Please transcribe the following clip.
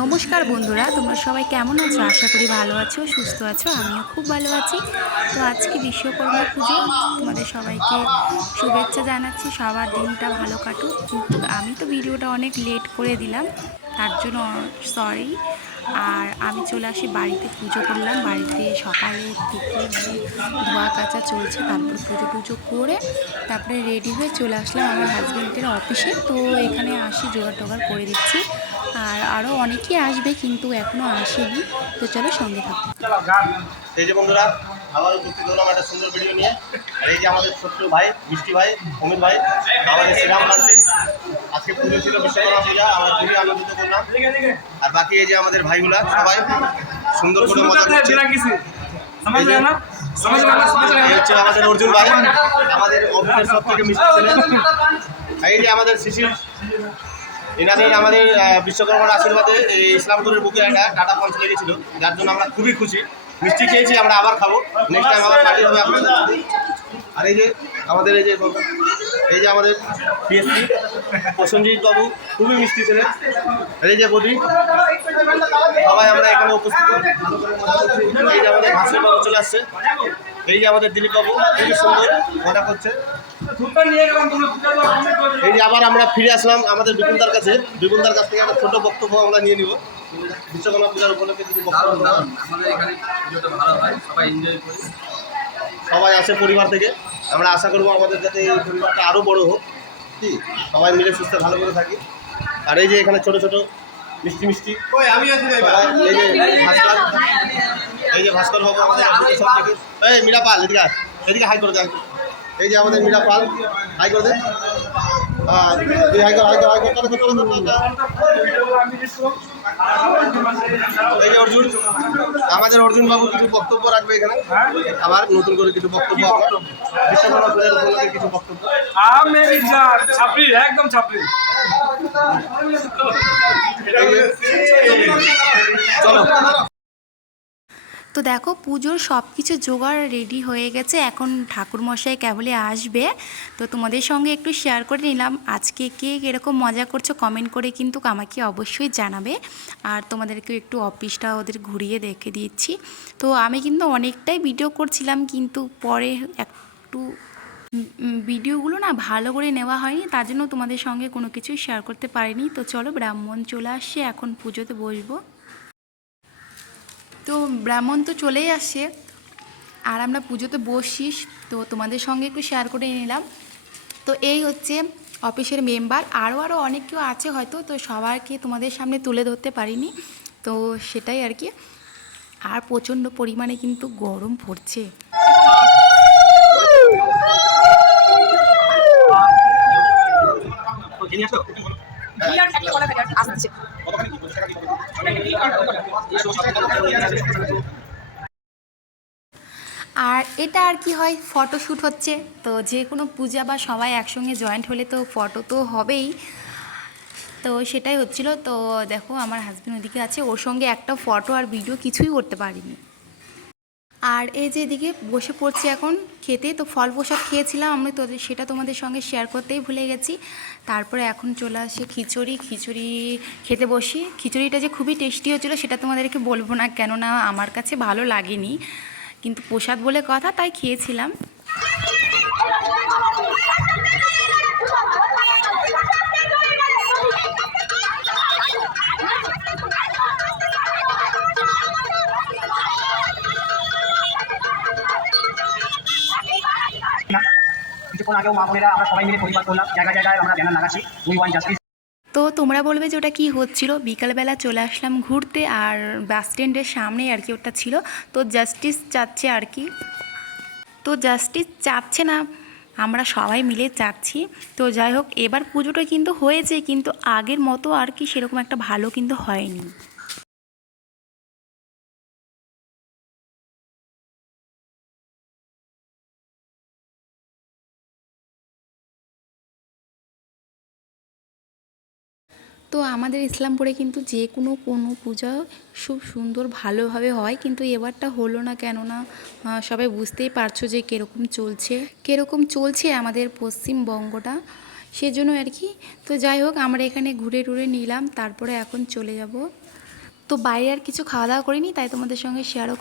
নমস্কার বন্ধুরা, তোমরা সবাই কেমন আছো? আশা করি ভালো আছো, সুস্থ আছো, আমিও খুব ভালো আছি। তো আজকে বিশ্বকর্মা পুজো, তোমাদের সবাইকে শুভেচ্ছা জানাচ্ছি, সবার দিনটা ভালো কাটুক। কিন্তু আমি তো ভিডিওটা অনেক লেট করে দিলাম, তার জন্য সরি আর আমি চলে আসি বাড়িতে পুজো করলাম। বাড়িতে সকালে থেকে মানে ধোয়া কাচা চলছে, তারপর পুজো টুজো করে তারপরে রেডি হয়ে চলে আসলাম আমার হাজব্যান্ডের অফিসে তো এখানে আসি, জোগাড় টোগাড় করে দিচ্ছি। আর আরও অনেকেই আসবে কিন্তু এখনও আসেনি। তো চলো সঙ্গে থাকো। বন্ধুরা, আবার উপস্থিত হলাম একটা সুন্দর ভিডিও নিয়ে। আর এই যে আমাদের ছোট্ট ভাই, মিষ্টি ভাই, অমিত ভাই আমাদের শ্রীরাম কান্তি আজকে পুজো ছিল বিশ্বকর্মা পূজা আমরা খুবই আনন্দিত করলাম। আর বাকি এই যে আমাদের ভাইগুলা সবাই সুন্দর করে মজা করছে। হচ্ছে আমাদের অর্জুন ভাই আমাদের অফিসের সব থেকে মিষ্টি ছেলে। এই যে আমাদের শিশির এনাদের আমাদের বিশ্বকর্মার আশীর্বাদে এই ইসলামপুরের বুকে একটা টাটা পঞ্চ লেগেছিল যার জন্য আমরা খুবই খুশি। মিষ্টি খেয়েছি আমরা আবার খাব। নেক্সট টাইম আবার পার্টি হবে আপনাদের আর এই যে আমাদের এই যে এই যে আমাদের পিএসসি প্রসেনজিৎ বাবু খুবই মিষ্টি ছিলেন এই যে বডি সবাই আমরা এখানে উপস্থিত। এই যে আমাদের হাসির বাবু চলে আসছে। এই যে আমাদের দিলীপ বাবু খুবই সুন্দর মজা করছে। এই যে আবার আমরা ফিরে আসলাম আমাদের বিপুলদার কাছে। বিপুলদার কাছ থেকে একটা ছোট বক্তব্য আমরা নিয়ে নিব। বিশ্বকর্মা পূজার উপলক্ষে কিছু বক্তব্য আমাদের এখানে পুজোটা ভালো হয় সবাই এনজয় করি। সবাই আসে পরিবার থেকে। আমরা আশা করব আমাদের যাতে এই পরিবারটা আরও বড়ো হোক। কি? সবাই মিলে সুস্থ ভালো করে থাকি। আর এই যে এখানে ছোট ছোট মিষ্টি মিষ্টি। এই যে ভাস্কর এই যে ভাস্কর বাবু আমাদের সব থেকে। এই মীরা পাল এদিকে। এদিকে হাই করে দেয় এই যে আমাদের মীরা পাল হাই করে দে। আমাদের অর্জুন বাবু কিছু বক্তব্য রাখবে এখানে? আবার নতুন করে কিছু বক্তব্য কিছু বক্তব্য? ছাপড়ি একদম ছাপড়ি। চলো। তো দেখো পুজোর সব কিছু জোগাড় রেডি হয়ে গেছে। এখন ঠাকুরমশাই কেবলই আসবে। তো তোমাদের সঙ্গে একটু শেয়ার করে নিলাম। আজকে কে কীরকম মজা করছ কমেন্ট করে কিন্তু আমাকে অবশ্যই জানাবে। আর তোমাদেরকে একটু অফিসটা ওদের ঘুরিয়ে দেখে দিচ্ছি। তো আমি কিন্তু অনেকটাই ভিডিও করছিলাম কিন্তু পরে একটু ভিডিওগুলো না ভালো করে নেওয়া হয়নি। তার জন্য তোমাদের সঙ্গে কোনো কিছুই শেয়ার করতে পারিনি। তো চলো ব্রাহ্মণ চলে আসছে। এখন পুজোতে বসবো। তো ব্রাহ্মণ তো চলেই আসে। আর আমরা পুজোতে বসিস তো তোমাদের সঙ্গে একটু শেয়ার করে নিলাম। তো এই হচ্ছে অফিসের মেম্বার আরও আরও অনেক কেউ আছে হয়তো তো সবাইকে তোমাদের সামনে তুলে ধরতে পারিনি। তো সেটাই আর কি। আর প্রচণ্ড পরিমাণে কিন্তু গরম পড়ছে। আর এটা আর কি হয়? ফটো শ্যুট হচ্ছে। তো যে কোনো পূজা বা সবাই একসঙ্গে জয়েন্ট হলে তো ফটো তো হবেই। তো সেটাই হচ্ছিল। তো দেখো, আমার হাজব্যান্ড ওদিকে আছে। ওর সঙ্গে একটা ফটো আর ভিডিও কিছুই করতে পারিনি। আর এই যে এদিকে বসে পড়ছি এখন খেতে, তো ফল প্রসাদ খেয়েছিলাম আমি তো সেটা তোমাদের সঙ্গে শেয়ার করতেই ভুলে গেছি। তারপরে এখন চলে আসে খিচুড়ি খিচুড়ি খেতে বসি। খিচুড়িটা যে খুবই টেস্টি হচ্ছিল সেটা তোমাদেরকে বলব না, কেননা আমার কাছে ভালো লাগেনি। কিন্তু প্রসাদ বলে কথা, তাই খেয়েছিলাম। কিছুক্ষণ আগেও মা বোনেরা আমরা সবাই মিলে পরিবার করলাম। জায়গায় জায়গায় আমরা ব্যানার লাগাচ্ছি। উই ওয়ান জাস্টিস তো তোমরা বলবে যে ওটা কী হচ্ছিল? বিকালবেলা চলে আসলাম ঘুরতে আর বাস স্ট্যান্ডের সামনে আর কি ওটা ছিল। তো জাস্টিস চাচ্ছে আর কি। তো জাস্টিস চাচ্ছে না। আমরা সবাই মিলে চাচ্ছি। তো যাই হোক, এবার পুজোটা কিন্তু হয়েছে, কিন্তু আগের মতো আর কি সেরকম একটা ভালো কিন্তু হয়নি। তো আমাদের ইসলামপুরে কিন্তু যে কোনো কোনো পূজা খুব সুন্দর ভালোভাবে হয়। কিন্তু এবারটা হলো না কেননা সবাই বুঝতেই পারছ যে কীরকম চলছে। কীরকম চলছে আমাদের পশ্চিমবঙ্গটা সেজন্য আর কি। তো যাই হোক, আমরা এখানে ঘুরে টুরে নিলাম, তারপরে এখন চলে যাব। তো বাইরে আর কিছু খাওয়া দাওয়া করিনি, তাই তোমাদের সঙ্গে শেয়ারও